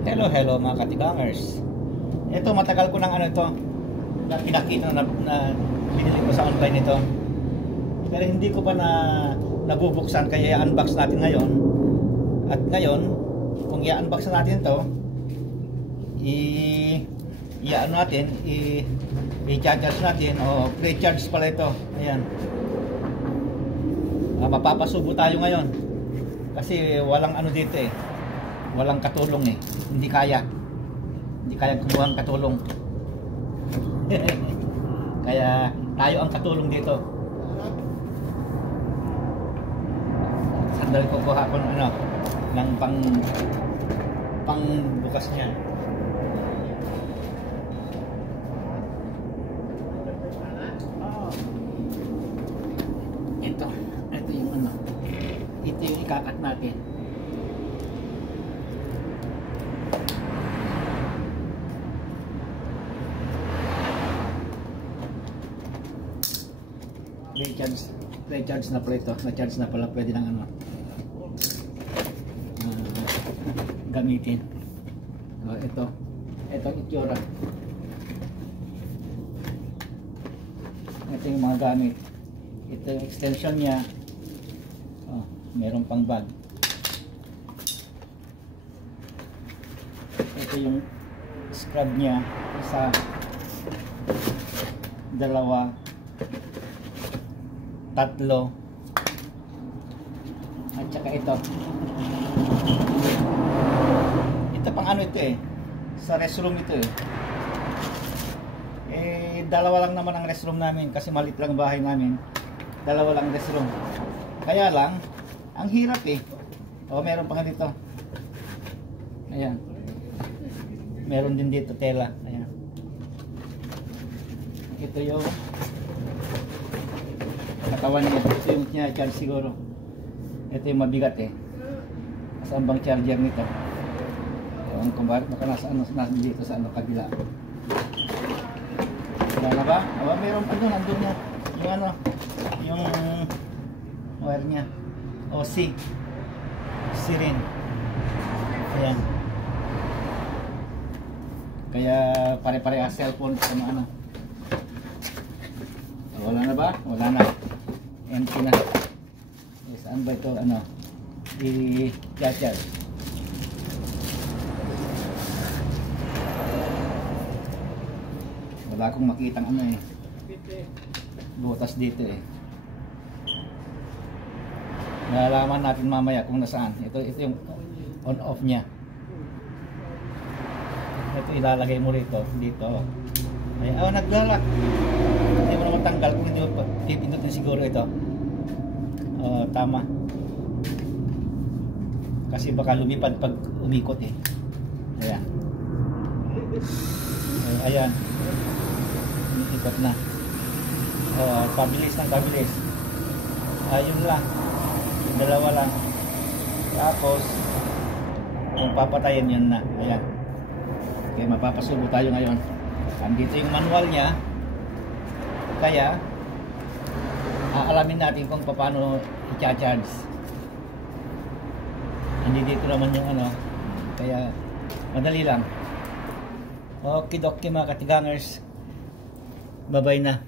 Hello mga katigangers. Ito matagal ko nang pinakita na binili ko sa online ito. Pero hindi ko pa nabubuksan, kaya i-unbox natin ngayon. At ngayon, kung i-unbox natin ito, i-charge natin o pre-charge pala ito. Ayan. Mapapasubo tayo ngayon. Kasi walang dito eh. Walang katulong eh. Hindi kaya kumuha ang katulong. Kaya tayo ang katulong dito. Sandali ko kuha ko ng pang bukas niyan. Ito yung ito yung ikakat natin. Pre-charge na pala ito. Na-charge na pala. Pwede nang gamitin. Ito itsura. Ito yung mga gamit. Ito yung extension niya. Meron pang bag. Ito yung scrub niya. Isa, dalawa, tatlo, at saka ito pang ito eh, sa restroom ito eh. Dalawa lang naman ang restroom namin kasi maliit lang bahay namin, dalawa lang restroom, kaya lang ang hirap eh. Meron pa nga dito, ayan, meron din dito tela, ayan. Ito yung katawan niya. Ito yung charge siguro. Ito yung mabigat eh. Saan bang charger nito? Ewan ko ba? Baka nasa dito sa kabila. Wala na ba? Meron pa doon. Andun niya. Yung wire niya. C rin. Ayan. Kaya pare-pareha cellphone sa wala na ba? Wala na. Empty na. Saan ba ito? I-charge. Wala akong makitang butas dito eh. Nalalaman natin mamaya kung nasaan. Ito yung on-off niya. Ito ilalagay mo rito. Dito. Ay, naglalak. Hindi mo naman tanggal kung hindi mo pipindutin siguro ito. Tama. Kasi baka lumipad pag umikot eh. Ayan. Ayan. Umikot na. Pabilis ng pabilis. Ayun lang. Yung dalawa lang. Tapos kung papatayin yun na. Ayan. Okay, mapapasubo tayo ngayon. Andito yung manual niya. Kaya alamin natin kung paano i-charge. Andito naman yung kaya madali lang. Okay mga katigangers, bye bye na.